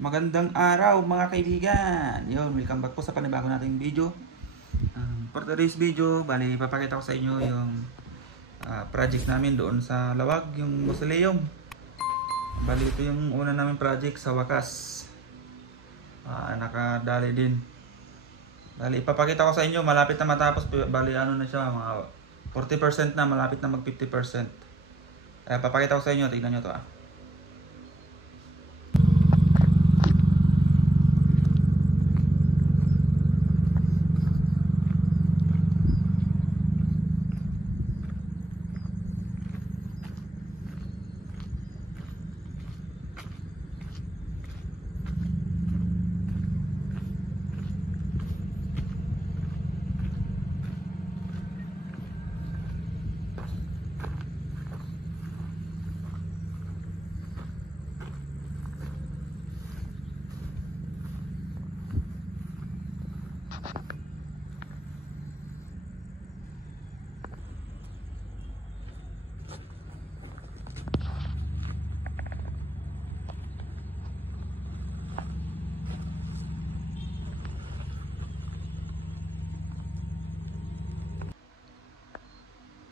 Magandang araw mga kaibigan. Yun, welcome back po sa panibago nating video. For today's video, bali papakita ko sa inyo yung project namin doon sa Lawag, yung mausoleum. Bali ito yung una namin project sa wakas. Nakadali din. Bali ipapakita ko sa inyo, malapit na matapos. Bali ano na siya, mga 40% na, malapit na mag 50%. Papakita ko sa inyo, tignan nyo to .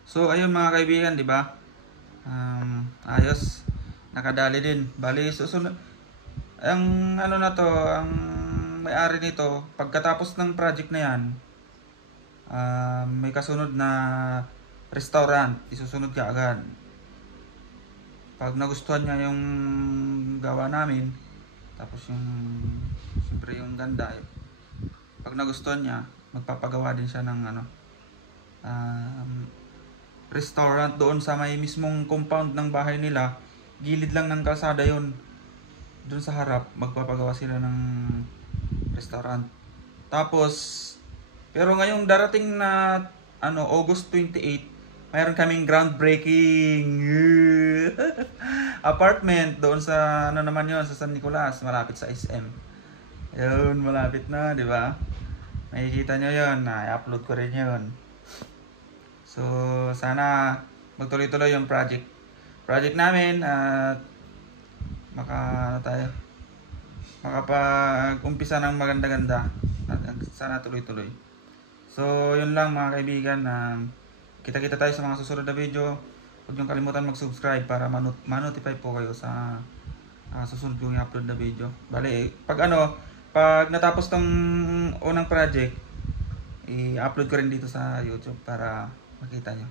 So ayun mga kaibigan, di ba? Ayos, nakadali din. Bali susunod ang ano na to, ang may-ari nito, pagkatapos ng project na 'yan, may kasunod na restaurant, isusunod ka agad. Pag nagustuhan niya yung gawa namin, tapos yung siyempre yung ganda, pag nagustuhan niya, magpapagawa din siya ng ano, restaurant doon sa may mismong compound ng bahay nila. Gilid lang ng kalsada yun, doon sa harap magpapagawa sila ng restaurant. Tapos pero ngayong darating na ano, August 28, mayroon kaming groundbreaking apartment doon sa ano naman yun, sa San Nicolas, malapit sa SM. Yun, malapit na, di ba? Makikita nyo yun, i-upload ko rin yun. So sana magtuloy-tuloy yung project namin at makapag-umpisa ng maganda-ganda at sana tuloy-tuloy. So yun lang mga kaibigan, kita-kita tayo sa mga susunod na video. Huwag niyong kalimutan mag-subscribe para ma-notify po kayo sa susunod kong i-upload na video. Bali, pag natapos tong unang project, i-upload ko rin dito sa YouTube para makita nyo.